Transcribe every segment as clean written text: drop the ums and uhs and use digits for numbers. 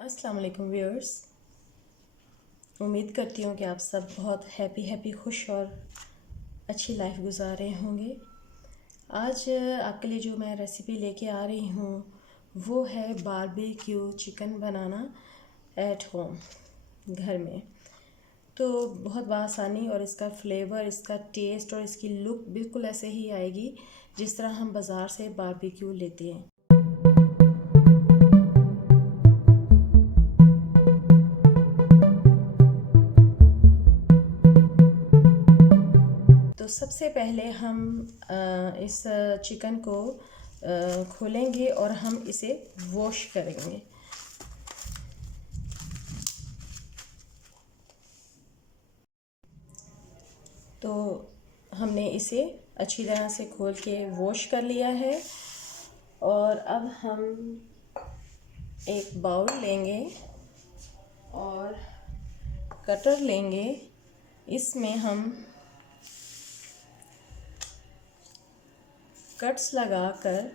अस्सलाम वालेकुम व्यूअर्स। उम्मीद करती हूँ कि आप सब बहुत हैप्पी खुश और अच्छी लाइफ गुजार रहे होंगे। आज आपके लिए जो मैं रेसिपी लेके आ रही हूँ वो है barbecue chicken banana at home, घर में। तो बहुत बआसानी और इसका फ्लेवर, इसका टेस्ट और इसकी लुक बिल्कुल ऐसे ही आएगी जिस तरह हम बाज़ार से बारबेक्यू लेते हैं। तो सबसे पहले हम इस चिकन को खोलेंगे और हम इसे वॉश करेंगे। तो हमने इसे अच्छी तरह से खोल के वॉश कर लिया है और अब हम एक बाउल लेंगे और कटर लेंगे। इसमें हम कट्स लगाकर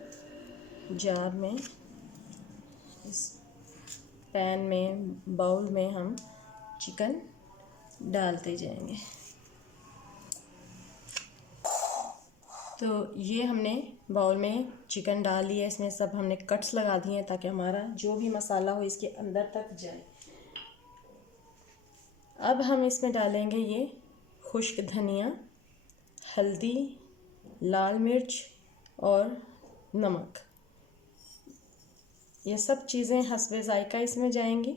जार में, इस पैन में, बाउल में हम चिकन डालते जाएंगे। तो ये हमने बाउल में चिकन डाल लिया, इसमें सब हमने कट्स लगा दिए हैं ताकि हमारा जो भी मसाला हो इसके अंदर तक जाए। अब हम इसमें डालेंगे ये खुश्क धनिया, हल्दी, लाल मिर्च और नमक। ये सब चीज़ें हस्बे ज़ायका इसमें जाएंगी।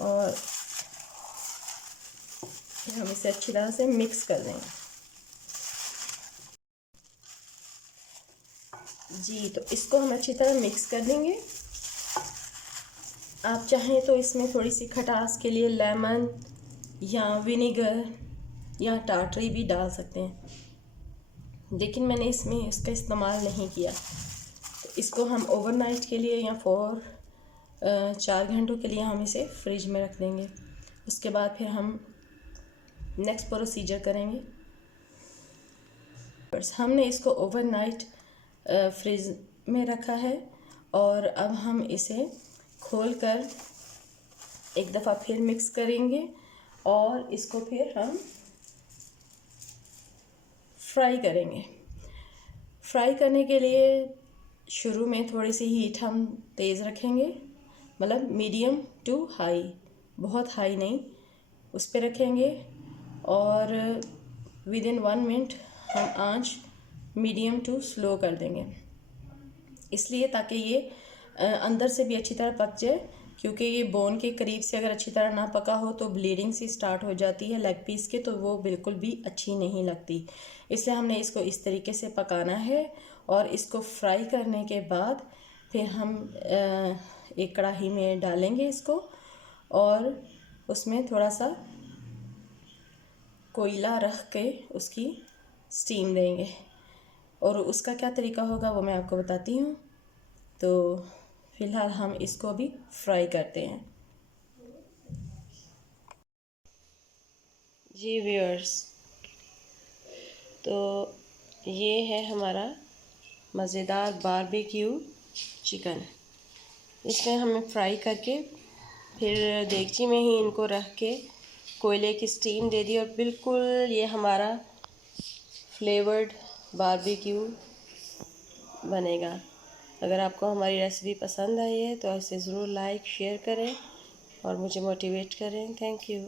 और हम इसे अच्छी तरह से मिक्स कर देंगे। जी, तो इसको हम अच्छी तरह मिक्स कर देंगे। आप चाहें तो इसमें थोड़ी सी खटास के लिए लेमन या विनेगर या टाटरी भी डाल सकते हैं, लेकिन मैंने इसमें इसका इस्तेमाल नहीं किया। तो इसको हम ओवरनाइट के लिए या 4 घंटों के लिए हम इसे फ्रिज में रख देंगे। उसके बाद फिर हम नेक्स्ट प्रोसीजर करेंगे। हमने इसको ओवरनाइट फ्रिज में रखा है और अब हम इसे खोलकर एक दफ़ा फिर मिक्स करेंगे और इसको फिर हम फ्राई करेंगे। फ्राई करने के लिए शुरू में थोड़ी सी हीट हम तेज़ रखेंगे, मतलब मीडियम टू हाई, बहुत हाई नहीं, उस पर रखेंगे। और विदिन 1 मिनट हम आंच मीडियम टू स्लो कर देंगे, इसलिए ताकि ये अंदर से भी अच्छी तरह पक जाए। क्योंकि ये बोन के करीब से अगर अच्छी तरह ना पका हो तो ब्लीडिंग सी स्टार्ट हो जाती है लेग पीस के, तो वो बिल्कुल भी अच्छी नहीं लगती। इसलिए हमने इसको इस तरीके से पकाना है। और इसको फ्राई करने के बाद फिर हम एक कढ़ाई में डालेंगे इसको और उसमें थोड़ा सा कोयला रख के उसकी स्टीम देंगे। और उसका क्या तरीका होगा वो मैं आपको बताती हूँ। तो फ़िलहाल हम इसको अभी फ्राई करते हैं। जी व्यूअर्स, तो ये है हमारा मज़ेदार बारबेक्यू चिकन। इसमें हमें फ्राई करके फिर देगची में ही इनको रख के कोयले की स्टीम दे दी और बिल्कुल ये हमारा फ्लेवर्ड बारबेक्यू बनेगा। अगर आपको हमारी रेसिपी पसंद आई है तो इसे ज़रूर लाइक शेयर करें और मुझे मोटिवेट करें। Thank you.